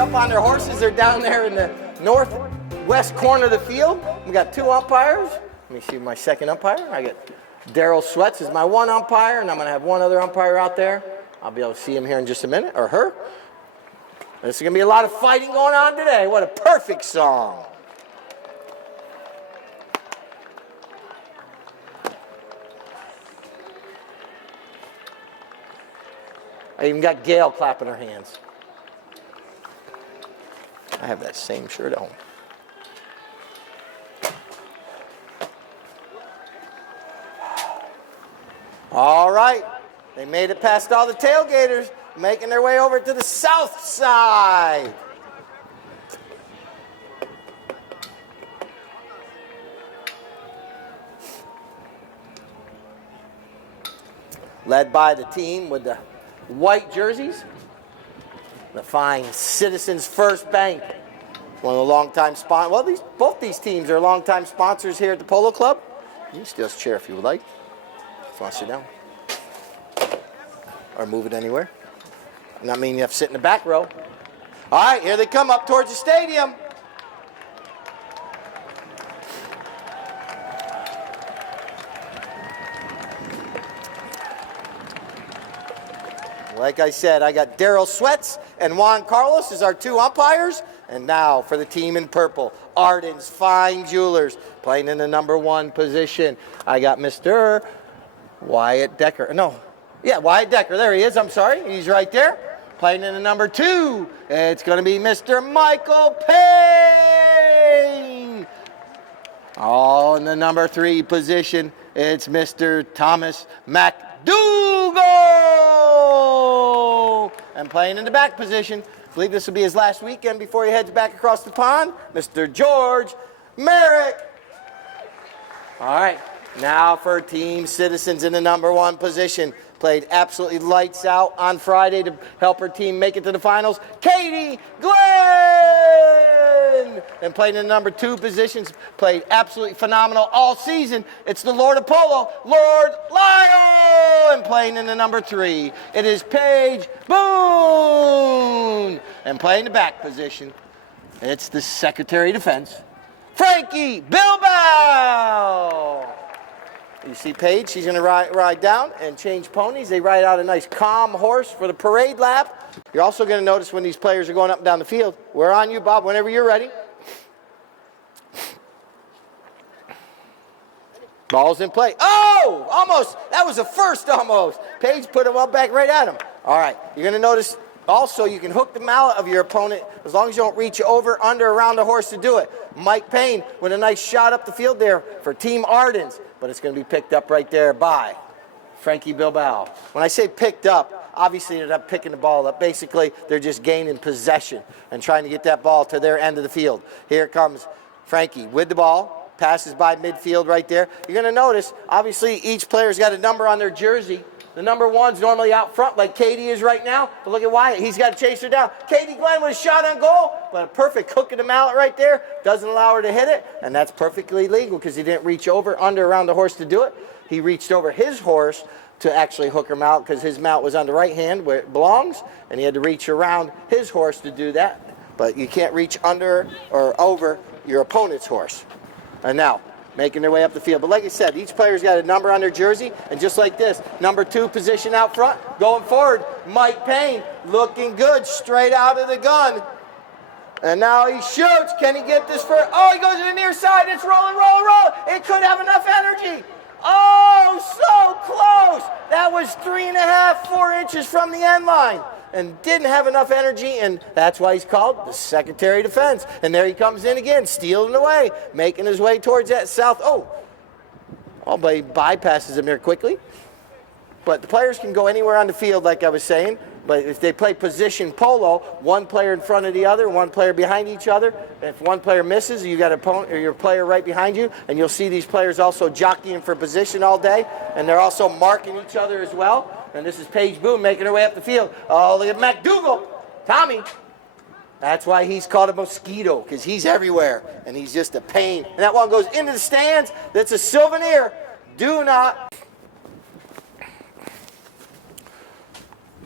up on their horses. They're down there in the northwest corner of the field. We got 2 umpires. Let me see my second umpire. I got Daryl Sweats is my 1 umpire, and I'm going to have 1 other umpire out there. I'll be able to see him here in just a minute, or her. This is going to be a lot of fighting going on today. What a perfect song. I even got Gail clapping her hands. I have that same shirt on. All right. They made it past all the tailgaters, making their way over to the south side. Led by the team with the white jerseys, the fine Citizens First Bank, one of the longtime sponsors. Well, both these teams are longtime sponsors here at the Polo Club. You can steal this chair if you would like. If you want to sit down. Or move it anywhere. Not mean you have to sit in the back row. All right, here they come up towards the stadium. Like I said, I got Daryl Sweats and Juan Carlos as our 2 umpires. And now for the team in purple, Arden's Fine Jewelers, playing in the number 1 position. I got Mr. Wyatt Decker. Wyatt Decker. There he is. I'm sorry. He's right there. Playing in the number 2. It's going to be Mr. Michael Payne. All in the number 3 position, it's Mr. Thomas McDougal. And playing in the back position, I believe this will be his last weekend before he heads back across the pond, Mr. George Merrick. All right, now for Team Citizens in the number 1 position. Played absolutely lights out on Friday to help her team make it to the finals, Katie Glenn! And played in the number 2 positions, played absolutely phenomenal all season. It's the Lord of Polo, Lord Lyle! And playing in the number 3, it is Paige Boone! And playing the back position, it's the Secretary of Defense, Frankie Bilbao! You see Paige, she's going to ride down and change ponies. They ride out a nice calm horse for the parade lap. You're also going to notice when these players are going up and down the field. We're on you, Bob, whenever you're ready. Ball's in play. Oh, almost. That was a first almost. Paige put him up back right at him. All right, you're going to notice also you can hook the mallet of your opponent as long as you don't reach over, under, around the horse to do it. Mike Payne with a nice shot up the field there for Team Ardens. But it's going to be picked up right there by Frankie Bilbao. When I say picked up, obviously they're not picking the ball up. Basically, they're just gaining possession and trying to get that ball to their end of the field. Here comes Frankie with the ball, passes by midfield right there. You're going to notice, obviously, each player's got a number on their jersey. The number 1's normally out front like Katie is right now. But look at Wyatt. He's got to chase her down. Katie Glenn with a shot on goal. But a perfect hook of the mallet right there. Doesn't allow her to hit it. And that's perfectly legal because he didn't reach over, under, around the horse to do it. He reached over his horse to actually hook her mallet because his mallet was on the right hand where it belongs. And he had to reach around his horse to do that. But you can't reach under or over your opponent's horse. And now, making their way up the field. But like I said, each player's got a number on their jersey, and just like this, number 2 position out front, going forward, Mike Payne, looking good, straight out of the gun. And now he shoots. Can he get this for, he goes to the near side. It's rolling, rolling, rolling. It could have enough energy. Oh, so close. That was 3.5, 4 inches from the end line. And didn't have enough energy, and that's why he's called the Secretary of Defense. And there he comes in again, stealing away, making his way towards that south. But he bypasses him here quickly. But the players can go anywhere on the field, like I was saying. But if they play position polo, 1 player in front of the other, 1 player behind each other. And if 1 player misses, you got your player right behind you. And you'll see these players also jockeying for position all day. And they're also marking each other as well. And this is Paige Boone making her way up the field. Oh, look at McDougal. Tommy. That's why he's called a mosquito, because he's everywhere. And he's just a pain. And that one goes into the stands. That's a souvenir. Do not.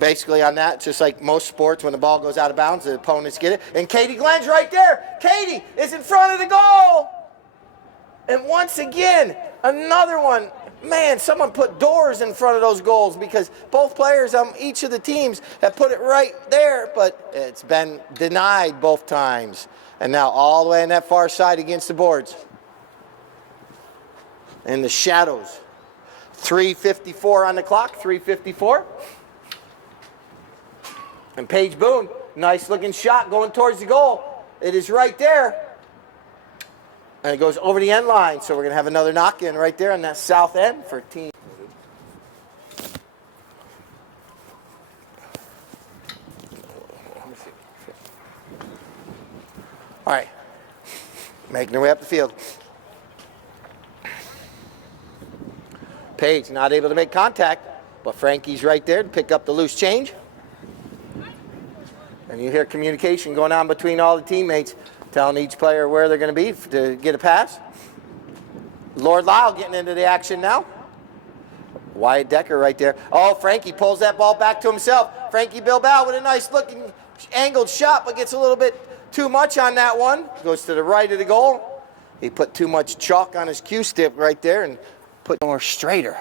basically on that, just like most sports, when the ball goes out of bounds, the opponents get it. And Katie Glenn's right there. Katie is in front of the goal. And once again, another one. Man, someone put doors in front of those goals because both players on each of the teams have put it right there, but it's been denied both times. And now all the way on that far side against the boards. In the shadows. 3:54 on the clock, 3:54. And Paige Boone, nice looking shot going towards the goal. It is right there. And it goes over the end line, so we're going to have another knock-in right there on that south end for team. All right, making their way up the field. Paige not able to make contact, but Frankie's right there to pick up the loose change. And you hear communication going on between all the teammates, telling each player where they're going to be to get a pass. Lord Lyle getting into the action now. Wyatt Decker right there. Oh, Frankie pulls that ball back to himself. Frankie Bilbao with a nice looking angled shot, but gets a little bit too much on that one. Goes to the right of the goal. He put too much chalk on his cue stick right there and put more straighter.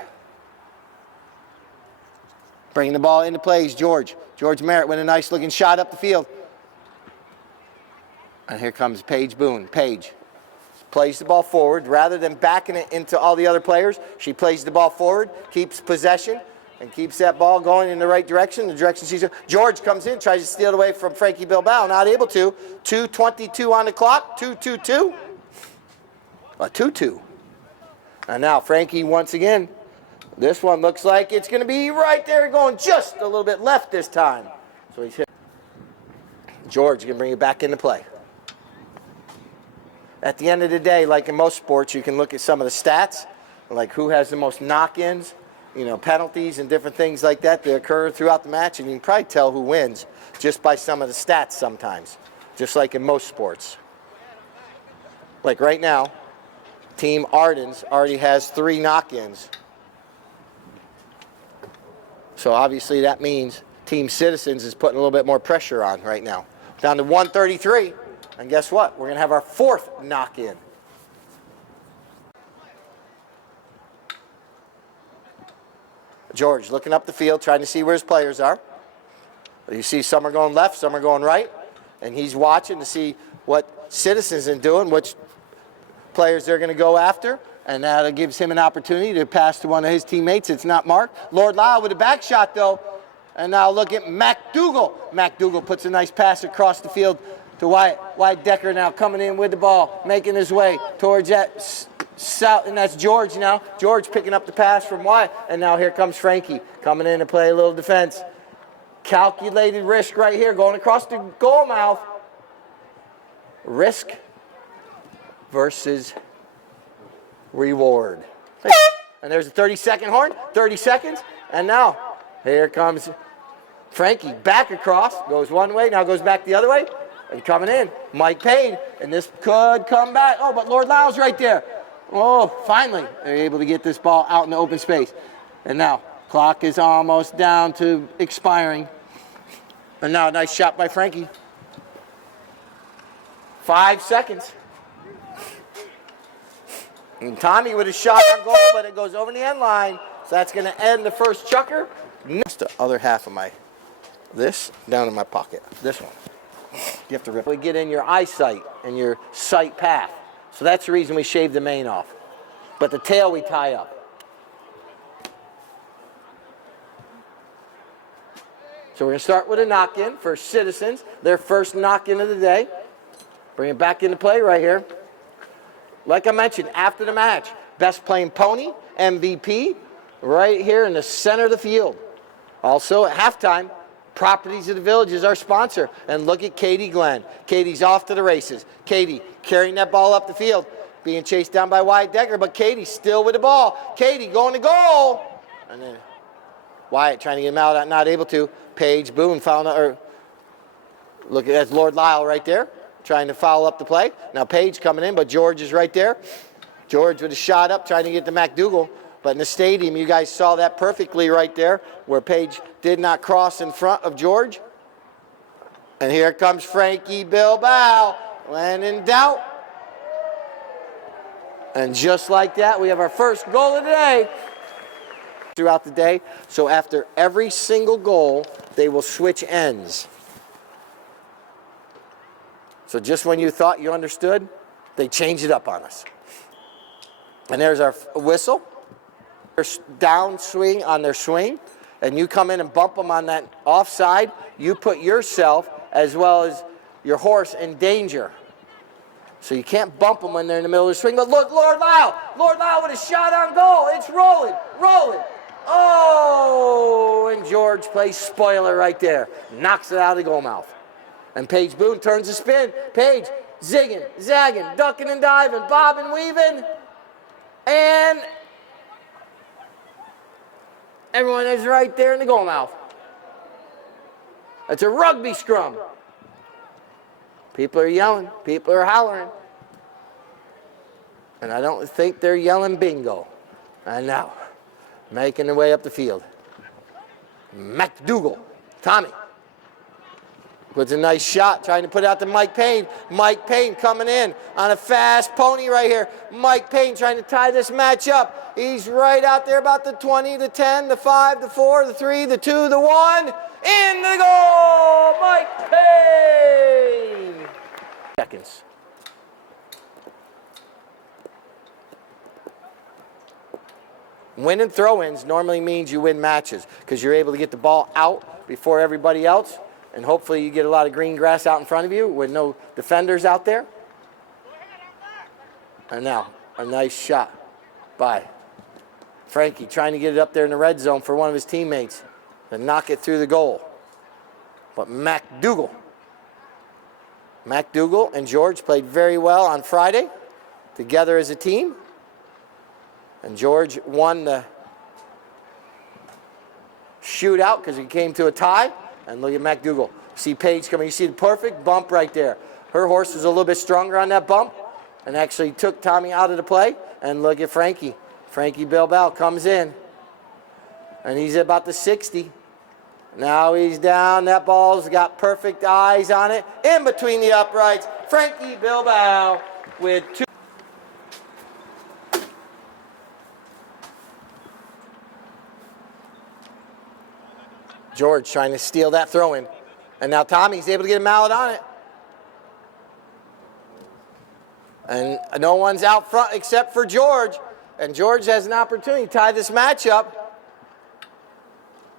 Bringing the ball into play is George. George Merritt with a nice looking shot up the field. And here comes Paige Boone. Paige plays the ball forward. Rather than backing it into all the other players, she plays the ball forward, keeps possession, and keeps that ball going in the right direction, the direction she's. George comes in, tries to steal it away from Frankie Bilbao. Not able to. 2:22 on the clock. 2-2-2. A 2-2. And now Frankie once again. This one looks like it's going to be right there, going just a little bit left this time. So he's hit. George can bring it back into play. At the end of the day, like in most sports, you can look at some of the stats, like who has the most knock-ins, penalties and different things like that occur throughout the match, and you can probably tell who wins just by some of the stats sometimes, just like in most sports. Like right now, Team Ardens already has 3 knock-ins. So obviously that means Team Citizens is putting a little bit more pressure on right now. Down to 133. And guess what? We're going to have our 4th knock-in. George looking up the field, trying to see where his players are. You see some are going left, some are going right. And he's watching to see what Citizens are doing, which players they're going to go after. And that gives him an opportunity to pass to one of his teammates. It's not marked. Lord Lyle with a back shot, though. And now look at MacDougall. MacDougall puts a nice pass across the field to Wyatt. Wyatt Decker now coming in with the ball, making his way towards that south, and that's George now. George picking up the pass from Wyatt, and now here comes Frankie coming in to play a little defense. Calculated risk right here, going across the goal mouth. Risk versus reward. And there's a 30-second horn, 30 seconds, and now here comes Frankie back across, goes one way, now goes back the other way. And coming in, Mike Payne, and this could come back. Oh, but Lord Lyle's right there. Oh, finally, they're able to get this ball out in the open space. And now, clock is almost down to expiring. And now a nice shot by Frankie. 5 seconds. And Tommy with a shot on goal, but it goes over the end line. So that's going to end the first chucker. Next, the other half of this down in my pocket. This one. You have to really get in your eyesight and your sight path. So that's the reason we shave the mane off. But the tail we tie up. So we're going to start with a knock-in for Citizens. Their first knock-in of the day. Bring it back into play right here. Like I mentioned, after the match, best playing pony, MVP, right here in the center of the field. Also at halftime, Properties of the Village is our sponsor. And look at Katie Glenn. Katie's off to the races. Katie carrying that ball up the field, being chased down by Wyatt Decker, but Katie still with the ball. Katie going to goal. And then Wyatt trying to get him out, not able to. Paige Boone found, look at that's Lord Lyle right there, trying to foul up the play. Now Paige coming in, but George is right there. George with a shot up, trying to get to MacDougall. But in the stadium, you guys saw that perfectly right there, where Paige did not cross in front of George. And here comes Frankie Bilbao. When in doubt. And just like that, we have our first goal of the day. Throughout the day, so after every single goal, they will switch ends. So just when you thought you understood, they change it up on us. And there's our whistle. Down swing on their swing, and you come in and bump them on that offside, you put yourself as well as your horse in danger. So you can't bump them when they're in the middle of the swing. But look, Lord Lyle with a shot on goal. It's rolling. Oh, and George plays spoiler right there. Knocks it out of the goal mouth. And Paige Boone turns the spin. Paige zigging, zagging, ducking and diving, bobbing, weaving. And everyone is right there in the goal mouth. It's a rugby scrum. People are yelling. People are hollering. And I don't think they're yelling bingo. And now, making their way up the field. McDougal, Tommy. Puts a nice shot, trying to put it out to Mike Payne. Mike Payne coming in on a fast pony right here. Mike Payne trying to tie this match up. He's right out there about the 20, the 10, the 5, the 4, the 3, the 2, the 1. In the goal, Mike Payne. Seconds. Winning throw-ins normally means you win matches because you're able to get the ball out before everybody else, and hopefully you get a lot of green grass out in front of you with no defenders out there. And now, a nice shot by Frankie trying to get it up there in the red zone for one of his teammates to knock it through the goal. But McDougal and George played very well on Friday together as a team. And George won the shootout because he came to a tie. And look at McDougal. See Paige coming. You see the perfect bump right there. Her horse was a little bit stronger on that bump and actually took Tommy out of the play. And look at Frankie. Frankie Bilbao comes in. And he's about the 60. Now he's down. That ball's got perfect eyes on it. In between the uprights. Frankie Bilbao with 2. George trying to steal that throw-in. And now Tommy's able to get a mallet on it. And no one's out front except for George. And George has an opportunity to tie this match up.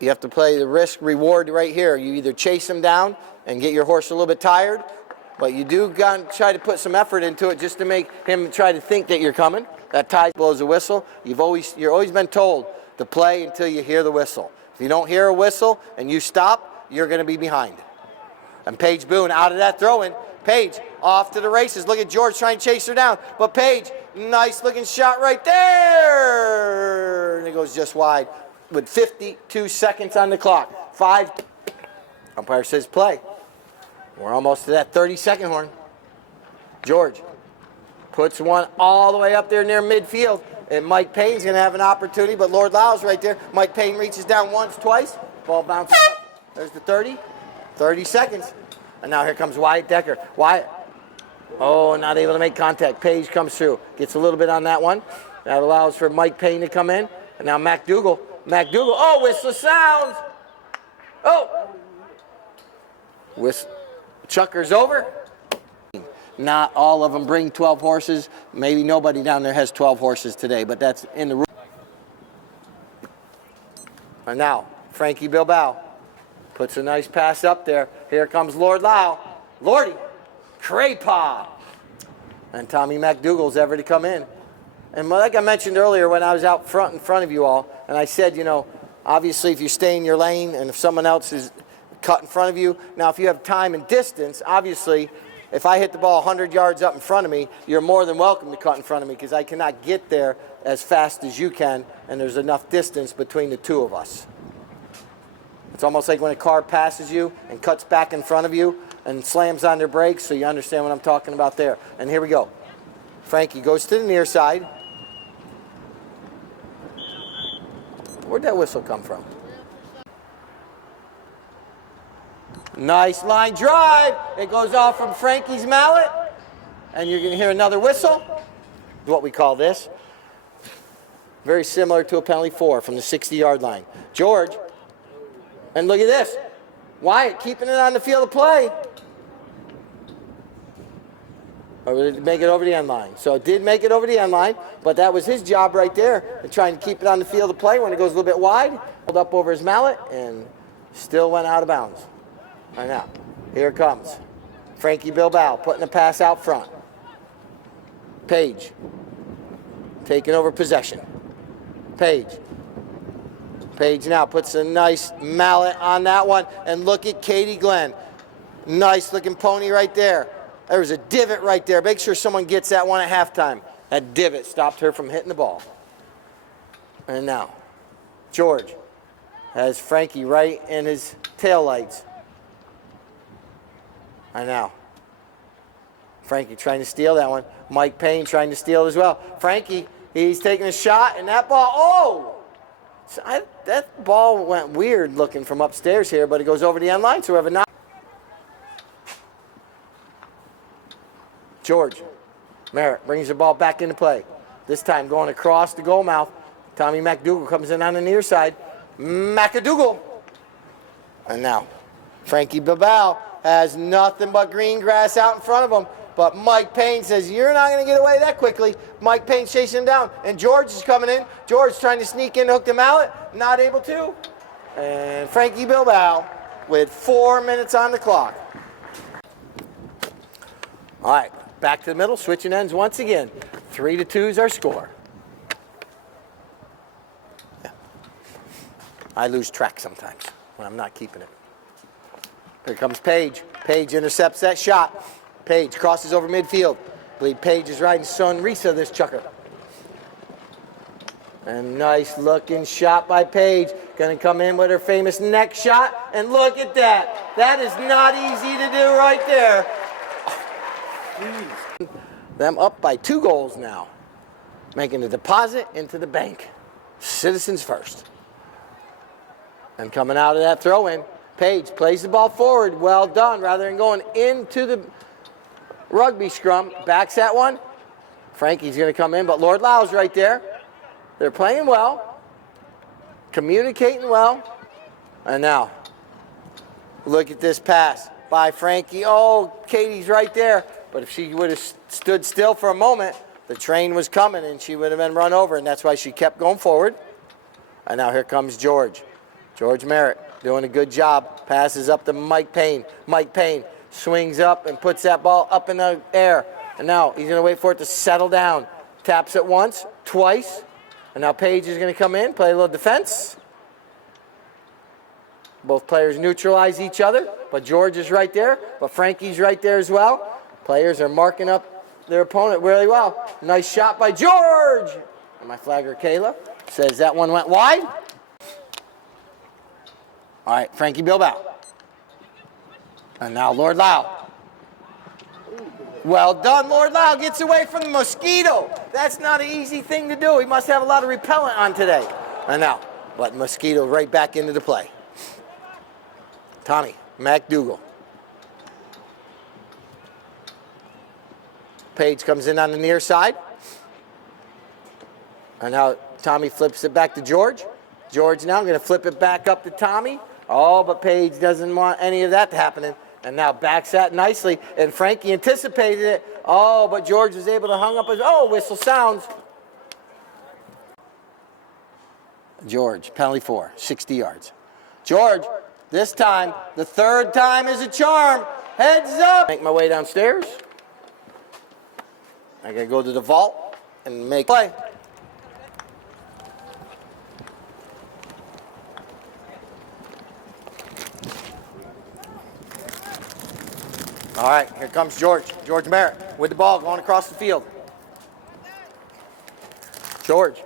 You have to play the risk-reward right here. You either chase him down and get your horse a little bit tired, but you do try to put some effort into it just to make him try to think that you're coming. That tie blows a whistle. You're always been told to play until you hear the whistle. If you don't hear a whistle and you stop, you're going to be behind. And Paige Boone out of that throw-in. Paige off to the races. Look at George trying to chase her down. But Paige, nice looking shot right there. And it goes just wide with 52 seconds on the clock. 5. Umpire says play. We're almost to that 30-second horn. George puts one all the way up there near midfield. And Mike Payne's going to have an opportunity, but Lord Lyle's right there. Mike Payne reaches down once, twice. Ball bounces up. There's the 30. 30 seconds. And now here comes Wyatt Decker. Wyatt. Oh, not able to make contact. Paige comes through. Gets a little bit on that one. That allows for Mike Payne to come in. And now McDougal. Oh, whistle sounds. Oh. Chucker's over. Not all of them bring 12 horses. Maybe nobody down there has 12 horses today, but that's in the rule. And now, Frankie Bilbao puts a nice pass up there. Here comes Lord Lyle. Lordy, Craypaw. And Tommy McDougal's ever to come in. And like I mentioned earlier when I was out front in front of you all, and I said, obviously if you stay in your lane and if someone else is cut in front of you, now if you have time and distance, obviously, if I hit the ball 100 yards up in front of me, you're more than welcome to cut in front of me because I cannot get there as fast as you can, and there's enough distance between the two of us. It's almost like when a car passes you and cuts back in front of you and slams on their brakes, so you understand what I'm talking about there. And here we go. Frankie goes to the near side. Where'd that whistle come from? Nice line drive. It goes off from Frankie's mallet. And you're going to hear another whistle. What we call this. Very similar to a penalty 4 from the 60-yard line. George. And look at this. Wyatt keeping it on the field of play. Or did it make it over the end line? So it did make it over the end line, but that was his job right there, trying to keep it on the field of play when it goes a little bit wide. Pulled up over his mallet and still went out of bounds. Right now, here it comes. Frankie Bilbao putting the pass out front. Page taking over possession. Page now puts a nice mallet on that one. And look at Katie Glenn. Nice looking pony right there. There was a divot right there. Make sure someone gets that one at halftime. That divot stopped her from hitting the ball. And now, George has Frankie right in his taillights. And now, Frankie trying to steal that one. Mike Payne trying to steal as well. Frankie, he's taking a shot, and that ball, oh! So that ball went weird looking from upstairs here, but it goes over the end line, so we have a knock. George Merritt brings the ball back into play. This time going across the goal mouth. Tommy McDougal comes in on the near side. McDougal. And now, Frankie Bilbao has nothing but green grass out in front of him. But Mike Payne says, you're not going to get away that quickly. Mike Payne's chasing him down. And George is coming in. George trying to sneak in, hook the mallet. Not able to. And Frankie Bilbao with 4 minutes on the clock. All right, back to the middle, switching ends once again. 3-2 is our score. Yeah. I lose track sometimes when I'm not keeping it. Here comes Page. Page intercepts that shot. Page crosses over midfield. I believe Page is riding Sunrisa, this chucker. And nice looking shot by Page. Going to come in with her famous neck shot. And look at that. That is not easy to do right there. Jeez. Them up by 2 goals now. Making a deposit into the bank. Citizens first. And coming out of that throw-in, Page plays the ball forward. Well done. Rather than going into the rugby scrum, backs that one. Frankie's going to come in, but Lord Lau's right there. They're playing well. Communicating well. And now, look at this pass by Frankie. Oh, Katie's right there. But if she would have stood still for a moment, the train was coming and she would have been run over, and that's why she kept going forward. And now here comes George. George Merritt doing a good job. Passes up to Mike Payne. Mike Payne swings up and puts that ball up in the air. And now he's going to wait for it to settle down. Taps it once, twice. And now Page is going to come in, play a little defense. Both players neutralize each other, but George is right there, but Frankie's right there as well. Players are marking up their opponent really well. Nice shot by George. And my flagger, Kayla, says that one went wide. All right, Frankie Bilbao. And now Lord Lau. Well done, Lord Lau gets away from the mosquito. That's not an easy thing to do. He must have a lot of repellent on today. And now, but mosquito right back into the play. Tommy McDougal. Page comes in on the near side. And now Tommy flips it back to George. George now going to flip it back up to Tommy. Oh, but Page doesn't want any of that to happen. And now backs that nicely. And Frankie anticipated it. Oh, but George was able to hung up his... Oh, whistle sounds. George, penalty 4, 60 yards. George, this time, the 3rd time is a charm. Heads up. Make my way downstairs. I got to go to the vault and make play. All right, here comes George. George Merritt with the ball going across the field. George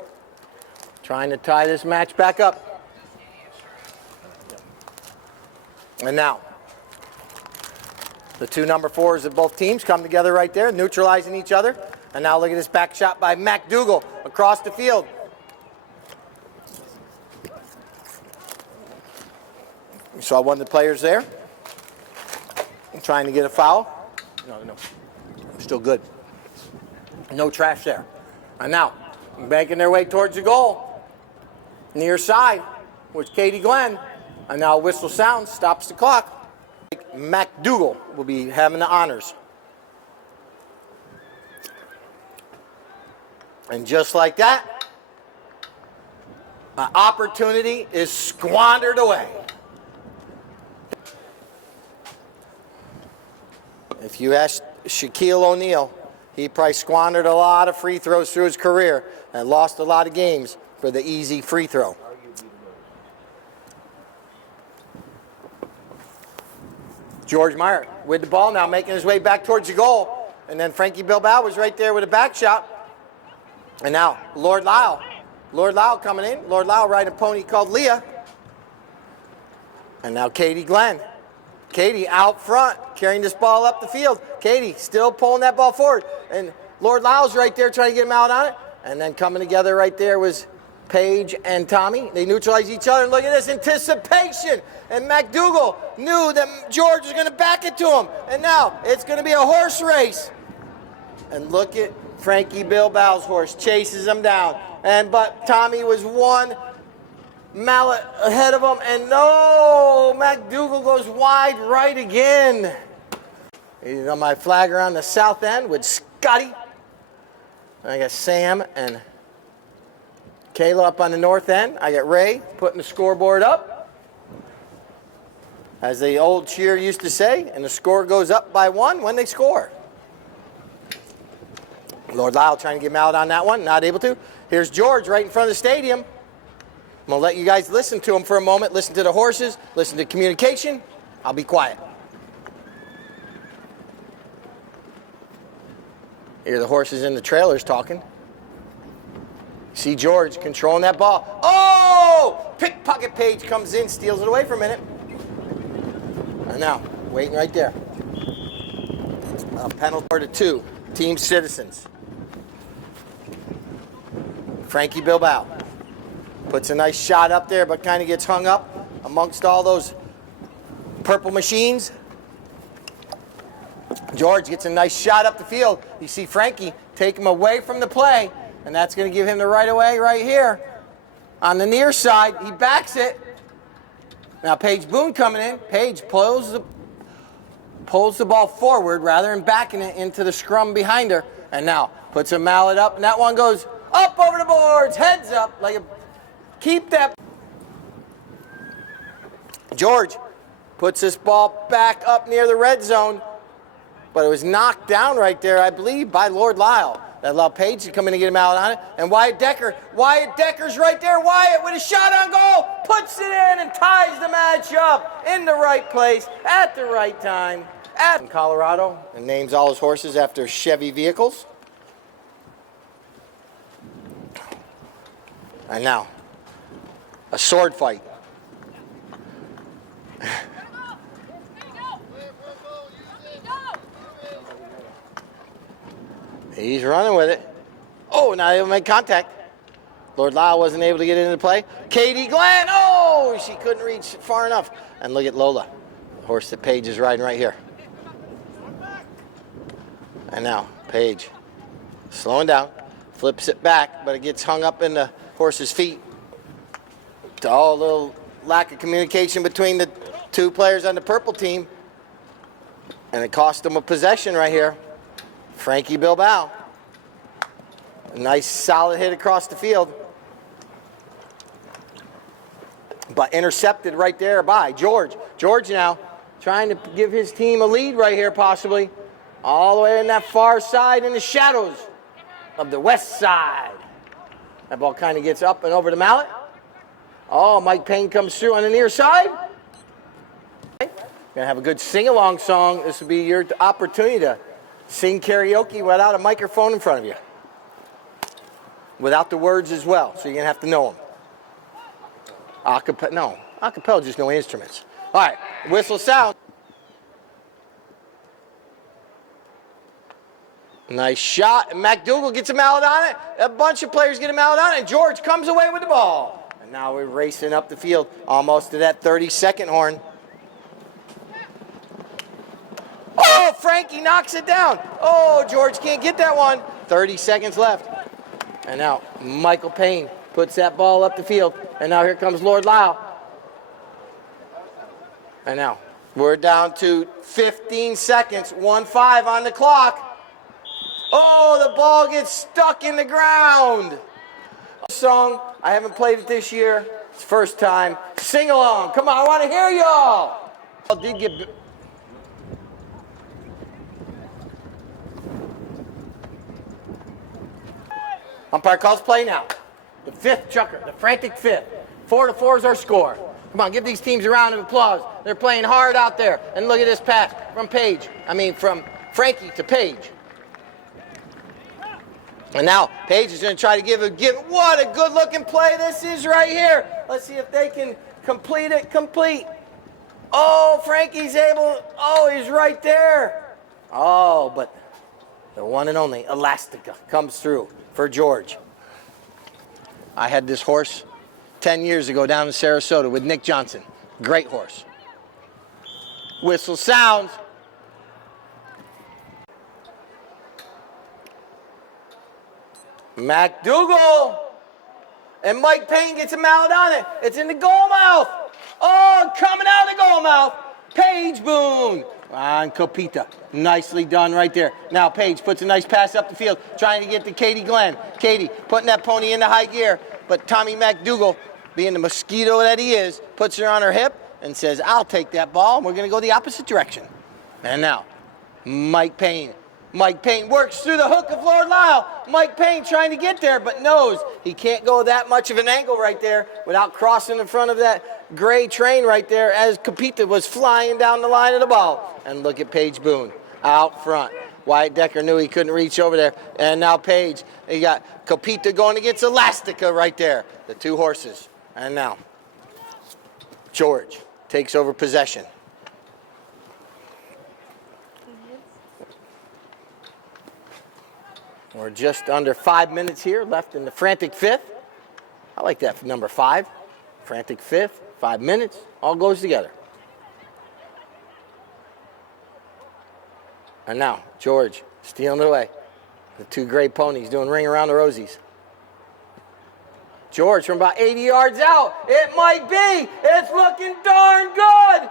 trying to tie this match back up. And now, the 2 number 4s of both teams come together right there, neutralizing each other. And now look at this back shot by McDougal across the field. You saw one of the players there trying to get a foul. No. Still good. No trash there. And now, making their way towards the goal. Near side with Katie Glenn. And now whistle sounds, stops the clock. McDougal will be having the honors. And just like that, an opportunity is squandered away. If you ask Shaquille O'Neal, he probably squandered a lot of free throws through his career and lost a lot of games for the easy free throw. George Meyer with the ball now, making his way back towards the goal. And then Frankie Bilbao was right there with a back shot. And now Lord Lyle. Lord Lyle coming in. Lord Lyle riding a pony called Leah. And now Katie Glenn. Katie out front, carrying this ball up the field. Katie still pulling that ball forward. And Lord Lyle's right there trying to get him out on it. And then coming together right there was Paige and Tommy. They neutralize each other. And look at this anticipation. And McDougal knew that George was going to back it to him. And now it's going to be a horse race. And look at Frankie Bilbao's horse chases him down. But Tommy was one mallet ahead of him. And no, McDougal goes wide right again. He's on my flagger on the south end with Scotty. And I got Sam and Kayla up on the north end. I got Ray putting the scoreboard up. As the old cheer used to say, and the score goes up by one when they score. Lord Lyle trying to get him out on that one, not able to. Here's George right in front of the stadium. I'm going to let you guys listen to him for a moment. Listen to the horses, listen to communication. I'll be quiet. Hear the horses in the trailers talking. See George controlling that ball. Oh! Pickpocket Paige comes in, steals it away for a minute. And now, waiting right there. A penalty to 2. Team Citizens. Frankie Bilbao puts a nice shot up there, but kind of gets hung up amongst all those purple machines. George gets a nice shot up the field. You see Frankie take him away from the play, and that's going to give him the right of way right here. On the near side, he backs it. Now Paige Boone coming in. Paige pulls the ball forward rather than backing it into the scrum behind her. And now puts a mallet up, and that one goes up over the boards, heads up. Keep that. George puts this ball back up near the red zone, but it was knocked down right there, I believe, by Lord Lyle. That allowed Paige to come in and get him out on it. And Wyatt Decker's right there. Wyatt with a shot on goal, puts it in and ties the match up in the right place at the right time. In Colorado, and names all his horses after Chevy vehicles. And now, a sword fight. He's running with it. Oh, now they make contact. Lord Lyle wasn't able to get into play. Katie Glenn, oh, she couldn't reach far enough. And look at Lola, the horse that Paige is riding right here. And now, Paige, slowing down, flips it back, but it gets hung up in the horse's feet. It's all a little lack of communication between the two players on the purple team. And it cost them a possession right here. Frankie Bilbao. A nice solid hit across the field. But intercepted right there by George. George now trying to give his team a lead right here possibly. All the way in that far side in the shadows of the west side. That ball kind of gets up and over the mallet. Oh, Mike Payne comes through on the near side. Gonna have a good sing-along song. This will be your opportunity to sing karaoke without a microphone in front of you. Without the words as well, so you're going to have to know them. Acapella, just no instruments. All right, whistle sound. Nice shot, and McDougal gets a mallet on it. A bunch of players get a mallet on it, and George comes away with the ball. And now we're racing up the field, almost to that 30-second horn. Oh, Frankie knocks it down. Oh, George can't get that one. 30 seconds left. And now Michael Payne puts that ball up the field. And now here comes Lord Lyle. And now we're down to 15 seconds, 1-5 on the clock. Oh, the ball gets stuck in the ground. Song, I haven't played it this year. It's first time. Sing along. Come on, I want to hear y'all. Did get... Umpire calls play now. The fifth chucker, the frantic fifth. 4-4 is our score. Come on, give these teams a round of applause. They're playing hard out there. And look at this pass from from Frankie to Page. And now Page is going to try to give what a good looking play this is right here. Let's see if they can complete it. Oh, Frankie's able. Oh, he's right there. Oh, but the one and only Elastica comes through for George. I had this horse 10 years ago down in Sarasota with Nick Johnson. Great horse. Whistle sounds. McDougal. And Mike Payne gets a mallet on it. It's in the goal mouth. Oh, coming out of the goal mouth. Page Boone. On Copita. Nicely done right there. Now Page puts a nice pass up the field, trying to get to Katie Glenn. Katie putting that pony into high gear. But Tommy McDougal, being the mosquito that he is, puts her on her hip and says, I'll take that ball, and we're going to go the opposite direction. And now, Mike Payne. Mike Payne works through the hook of Lord Lyle. Mike Payne trying to get there, but knows he can't go that much of an angle right there without crossing in front of that gray train right there as Capita was flying down the line of the ball. And look at Page Boone out front. Wyatt Decker knew he couldn't reach over there. And now Page, he got Capita going against Elastica right there. The two horses. And now George takes over possession. We're just under 5 minutes here left in the frantic fifth. I like that for number 5. Frantic fifth, 5 minutes, all goes together. And now, George stealing it away. The two great ponies doing ring around the rosies. George from about 80 yards out. It might be. It's looking darn good.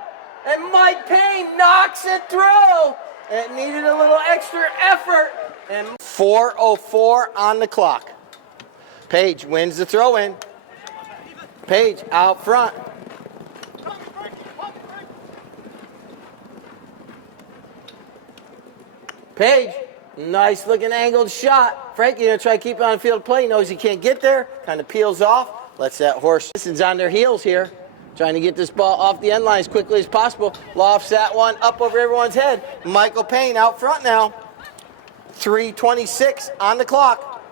And Mike Payne knocks it through. It needed a little extra effort. And 4:04 on the clock. Page wins the throw-in. Page out front. Page, nice looking angled shot. Frankie gonna try to keep it on the field play. He knows he can't get there. Kind of peels off. Lets that horse. Listens on their heels here. Trying to get this ball off the end line as quickly as possible. Lofts that one up over everyone's head. Michael Payne out front now. 3:26 on the clock.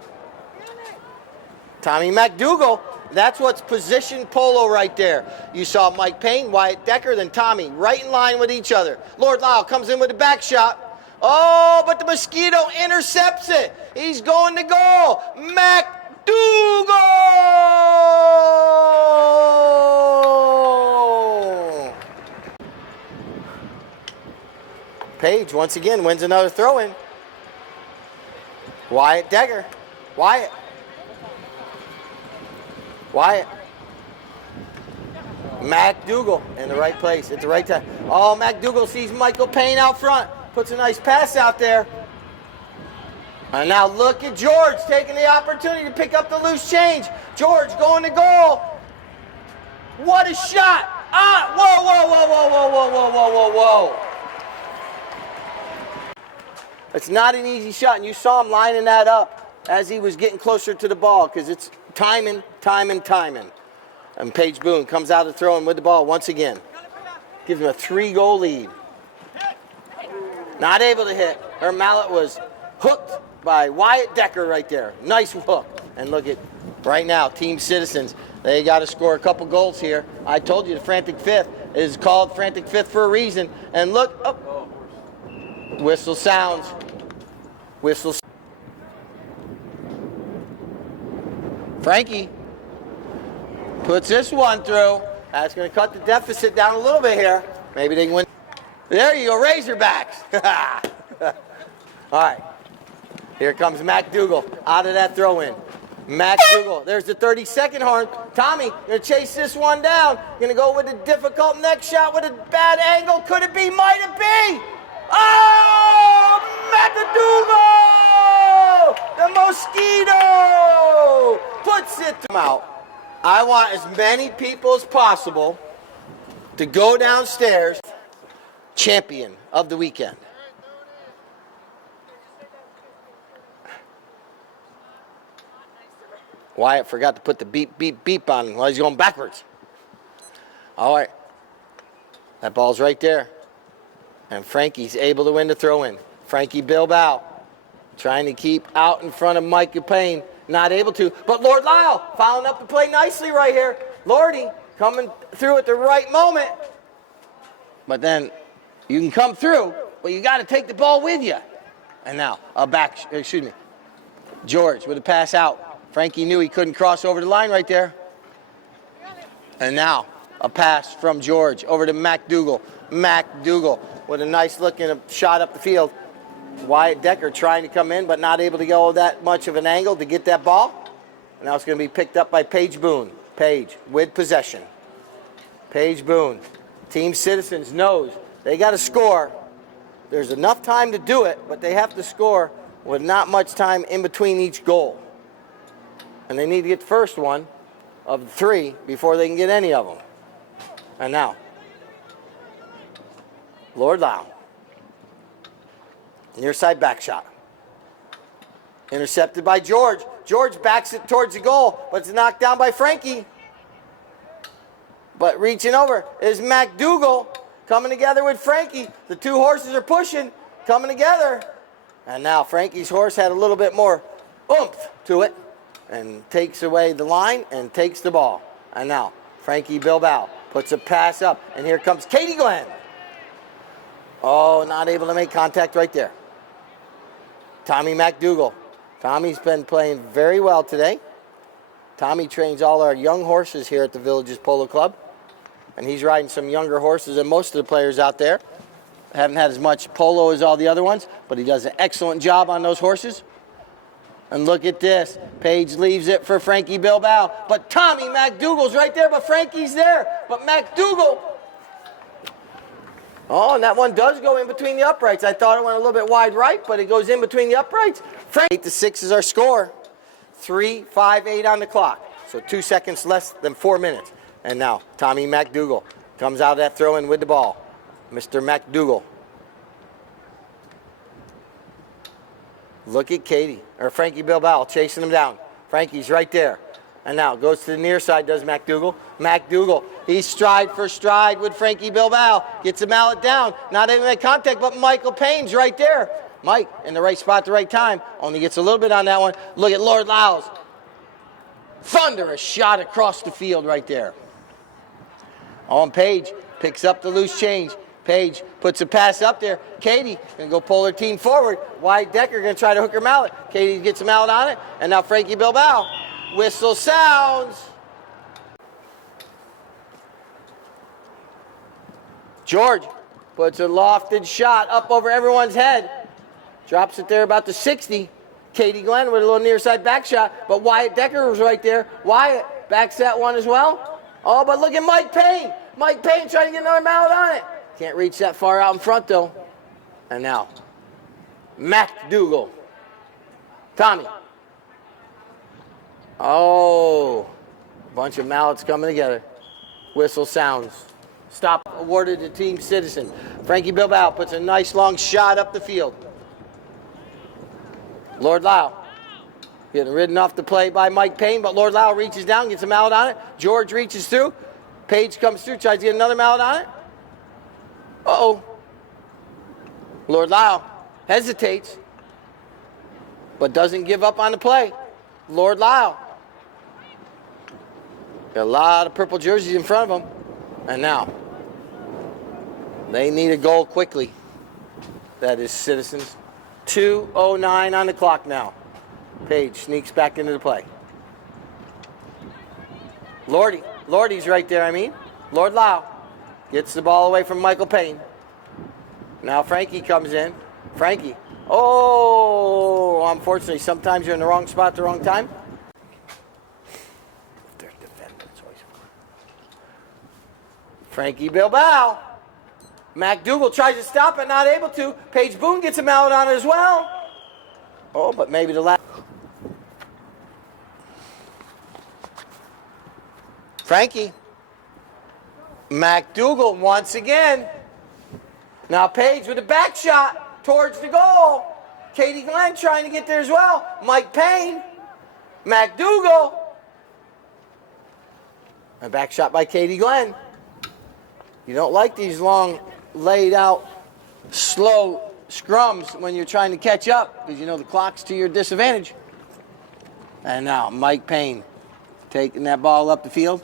Tommy McDougal, that's what's positioned Polo right there. You saw Mike Payne, Wyatt Decker, then Tommy, right in line with each other. Lord Lyle comes in with a back shot. Oh, but the Mosquito intercepts it. He's going to goal. McDougal! Page once again wins another throw-in. Wyatt Decker. Wyatt. McDougal in the right place at the right time. Oh, McDougal sees Michael Payne out front. Puts a nice pass out there. And now look at George taking the opportunity to pick up the loose change. George going to goal. What a shot. Ah, whoa, whoa, whoa, whoa, whoa, whoa, whoa, whoa, whoa, whoa. It's not an easy shot, and you saw him lining that up as he was getting closer to the ball because it's timing. And Page Boone comes out of throwing with the ball once again. Gives him a 3-goal lead. Not able to hit. Her mallet was hooked by Wyatt Decker right there. Nice hook. And look at right now, Team Citizens. They got to score a couple goals here. I told you the frantic fifth is called frantic fifth for a reason. And look, oh, whistle sounds. Whistle. Puts this one through. That's going to cut the deficit down a little bit here. Maybe they can win. There you go, Razorbacks. All right. Here comes McDougal out of that throw-in. McDougal, there's the 32nd horn. Tommy, going to chase this one down. Going to go with a difficult next shot with a bad angle. Could it be? Might it be? Oh, McDougal! The Mosquito puts it out. I want as many people as possible to go downstairs. Champion of the weekend. Wyatt forgot to put the beep, beep, beep on while he's going backwards. All right. That ball's right there. And Frankie's able to win the throw-in. Frankie Bilbao trying to keep out in front of Micah Payne. Not able to. But Lord Lyle following up the play nicely right here. Lordy coming through at the right moment. But then you can come through, but you got to take the ball with you. And now George with a pass out. Frankie knew he couldn't cross over the line right there. And now a pass from George over to McDougal. McDougal with a nice looking shot up the field. Wyatt Decker trying to come in, but not able to go that much of an angle to get that ball. And now it's going to be picked up by Paige Boone. Paige with possession. Paige Boone. Team Citizens knows they got to score. There's enough time to do it, but they have to score with not much time in between each goal. And they need to get the first one of the three before they can get any of them. And now, Lord Lau. Near side back shot. Intercepted by George. George backs it towards the goal, but it's knocked down by Frankie. But reaching over is McDougal coming together with Frankie. The two horses are pushing, coming together. And now Frankie's horse had a little bit more oomph to it. And takes away the line and takes the ball. And now, Frankie Bilbao puts a pass up. And here comes Katie Glenn. Oh, not able to make contact right there. Tommy McDougal. Tommy's been playing very well today. Tommy trains all our young horses here at the Villages Polo Club. And he's riding some younger horses than most of the players out there. Haven't had as much polo as all the other ones, but he does an excellent job on those horses. And look at this. Paige leaves it for Frankie Bilbao. But Tommy McDougal's right there, but Frankie's there. But McDougal. Oh, and that one does go in between the uprights. I thought it went a little bit wide right, but it goes in between the uprights. 8-6 is our score. 3:58 on the clock. So 2 seconds less than 4 minutes. And now Tommy McDougal comes out of that throw-in with the ball. Mr. McDougal. Look at Frankie Bilbao chasing him down. Frankie's right there. And now goes to the near side, does McDougal. McDougal, he's stride for stride with Frankie Bilbao. Gets the mallet down. Not even make contact, but Michael Payne's right there. Mike in the right spot at the right time. Only gets a little bit on that one. Look at Lord Lyles. Thunderous shot across the field right there. On Page, picks up the loose change. Page puts a pass up there. Katie going to go pull her team forward. Wyatt Decker going to try to hook her mallet. Katie gets a mallet on it. And now Frankie Bilbao. Whistle sounds. George puts a lofted shot up over everyone's head. Drops it there about the 60. Katie Glenn with a little near side back shot. But Wyatt Decker was right there. Wyatt backs that one as well. Oh, but look at Mike Payne. Mike Payne trying to get another mallet on it. Can't reach that far out in front, though. And now, McDougal. Tommy. Oh, a bunch of mallets coming together. Whistle sounds. Stop awarded to Team Citizen. Frankie Bilbao puts a nice long shot up the field. Lord Lau getting ridden off the play by Mike Payne, but Lord Lau reaches down, gets a mallet on it. George reaches through. Page comes through, tries to get another mallet on it. Uh-oh. Lord Lau hesitates, but doesn't give up on the play. Lord Lau. Got a lot of purple jerseys in front of them. And now, they need a goal quickly. That is Citizens. 2:09 on the clock now. Page sneaks back into the play. Lordy Lordy's right there, I mean. Lord Lau gets the ball away from Michael Payne. Now Frankie comes in. Frankie. Oh, unfortunately, sometimes you're in the wrong spot at the wrong time. Frankie Bilbao. McDougal tries to stop it, not able to. Paige Boone gets a mallet on it as well. Oh, but maybe the last. Frankie. McDougal once again. Now Paige with a back shot towards the goal. Katie Glenn trying to get there as well. Mike Payne. McDougal. A back shot by Katie Glenn. You don't like these long, laid out, slow scrums when you're trying to catch up because you know the clock's to your disadvantage. And now Mike Payne taking that ball up the field.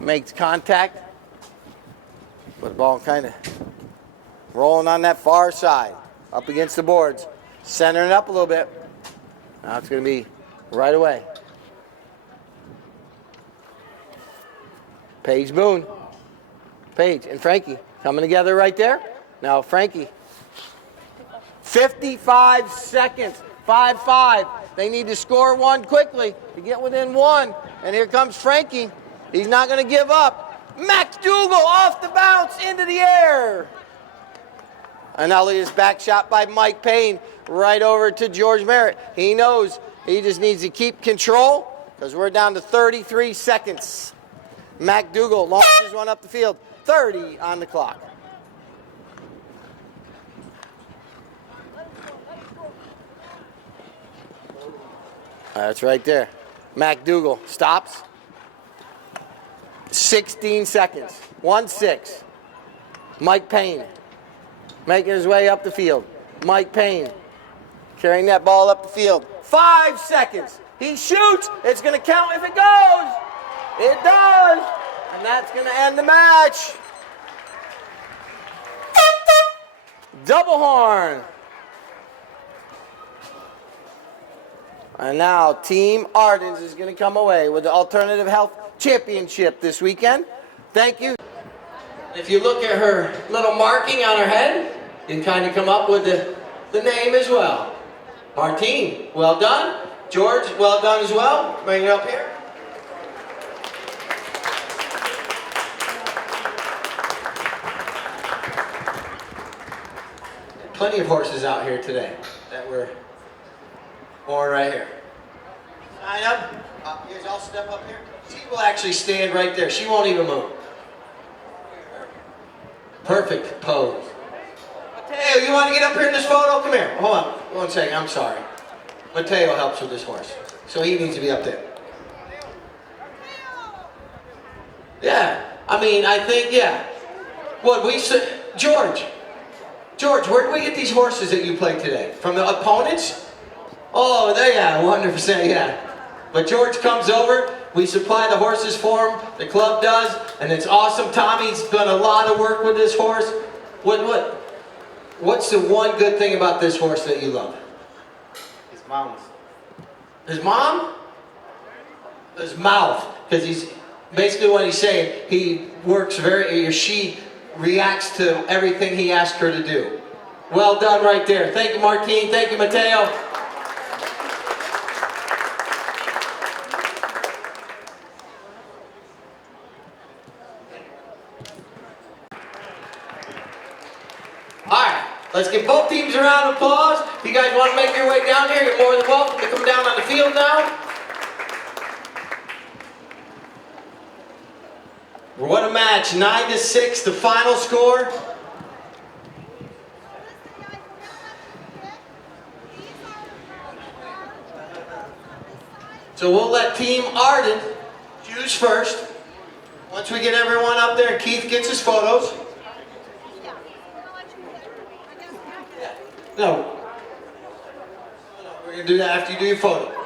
Makes contact. But the ball kind of rolling on that far side. Up against the boards. Centering it up a little bit. Now it's going to be right away. Paige Boone. Paige and Frankie coming together right there. Now Frankie. 55 seconds. 5-5. They need to score one quickly to get within one. And here comes Frankie. He's not going to give up. McDougal off the bounce into the air. And now look at this back shot by Mike Payne right over to George Merritt. He knows he just needs to keep control because we're down to 33 seconds. McDougal launches one up the field. 30 on the clock. That's right there. McDougal stops. 16 seconds. 1-6. Mike Payne making his way up the field. Mike Payne carrying that ball up the field. 5 seconds. He shoots. It's going to count if it goes. It does. And that's going to end the match. Double horn. And now Team Ardens is going to come away with the Alternative Health Championship this weekend. Thank you. If you look at her little marking on her head, you can kind of come up with the name as well. Martine, well done. George, well done as well. Bring it up here. Plenty of horses out here today that were born right here. Sign up. You guys all step up here. She will actually stand right there. She won't even move. Perfect pose. Mateo, you want to get up here in this photo? Come here. Hold on. 1 second. I'm sorry. Mateo helps with this horse. So he needs to be up there. Yeah. I mean, I think, yeah. What we said, George, where did we get these horses that you played today? From the opponents? Oh, there, yeah, 100%, yeah. But George comes over, we supply the horses for him, the club does, and it's awesome. Tommy's done a lot of work with this horse. What's the one good thing about this horse that you love? His mouth. His mom? His mouth. Because he's, basically what he's saying, he works she reacts to everything he asked her to do. Well done right there. Thank you, Martine. Thank you, Mateo. Alright, let's give both teams a round of applause. If you guys want to make your way down here, you're more than welcome to come down on the field now. What a match, 9-6, the final score. So we'll let Team Arden choose first. Once we get everyone up there and Keith gets his photos. No. We're going to do that after you do your photo.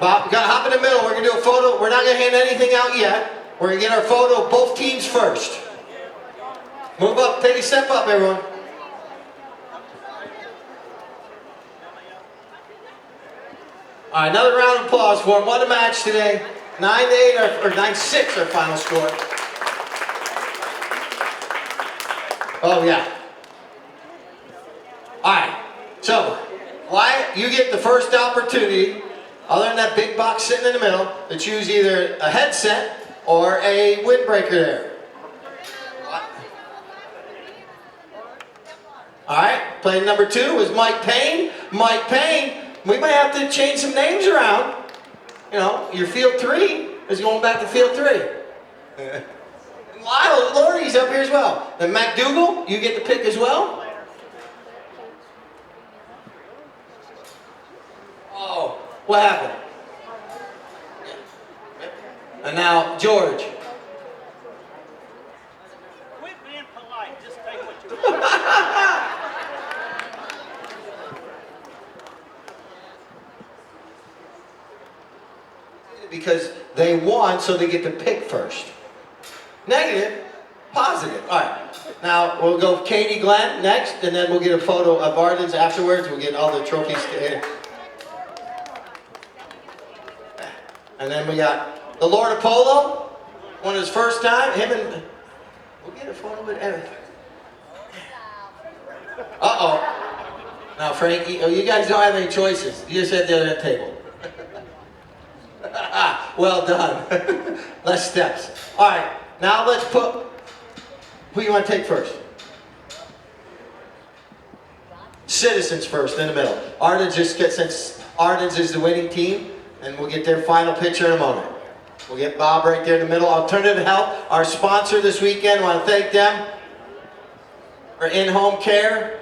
Bob, you got to hop in the middle. We're going to do a photo. We're not going to hand anything out yet. We're going to get our photo of both teams first. Move up. Take a step up, everyone. All right, another round of applause for him. What a match today. 9-8 or 9-6 our final score. Oh yeah. All right. So, Wyatt, you get the first opportunity, other than that big box sitting in the middle, to choose either a headset or a windbreaker there. All right, play number 2 was Mike Payne. Mike Payne, we might have to change some names around. You know, your field 3 is going back to field 3. Lyle Lordy's up here as well. Then MacDougal, you get to pick as well. Oh, what happened? And now, George. Quit being polite, just take what you want. Because they won, so they get to pick first. Negative, positive. All right. Now we'll go Katie Glenn next, and then we'll get a photo of Arden's afterwards. We'll get all the trophies to and then we got the Lord of Polo, one of his first time. Him and we'll get a photo with everything. Uh-oh. Now Frankie, oh, you guys don't have any choices. You just have the other table. Well done. Less steps. All right, now let's put, who you want to take first? Citizens first, in the middle. Ardens just gets, since Ardens is the winning team, and we'll get their final picture in a moment. We'll get Bob right there in the middle. Alternative Health, our sponsor this weekend. I want to thank them for in-home care.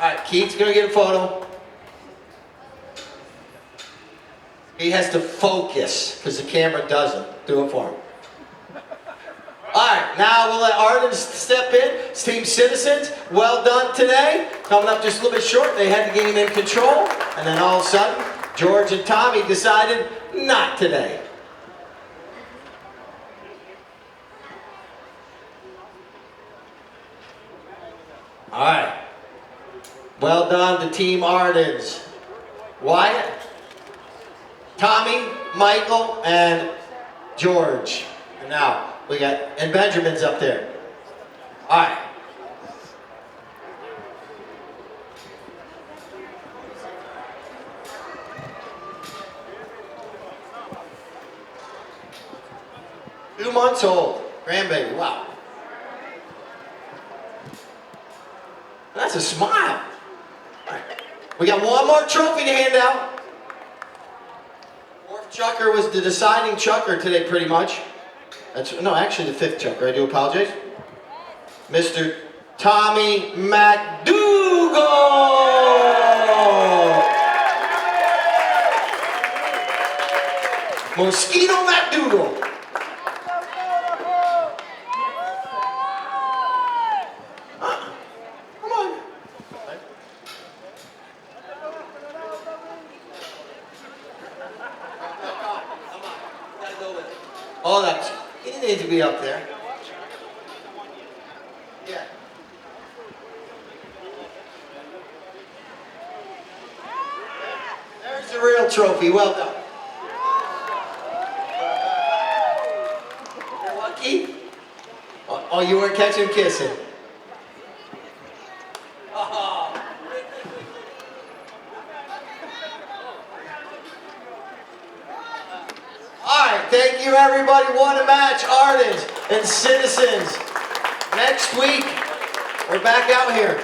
All right, Keith's going to get a photo. He has to focus, because the camera doesn't. Do it for him. Alright, now we'll let Arden step in. It's Team Citizens, well done today. Coming up just a little bit short, they had the game in control. And then all of a sudden, George and Tommy decided not today. Alright. Well done to Team Ardens. Wyatt, Tommy, Michael, and George. And now, we got, and Benjamin's up there. All right. Two months old, grandbaby, wow. That's a smile. All right. We got one more trophy to hand out. Chucker was the deciding chucker today, pretty much. That's, no, actually the 5th chucker. I do apologize. Mr. Tommy MacDougal! Mosquito MacDougal. Come on. Oh, that's, he needs to be up there. Yeah. There's the real trophy. Well done. You're lucky. Oh, you weren't catching kissing. Thank you, everybody. What a match. Ardens and Citizens. Next week, we're back out here.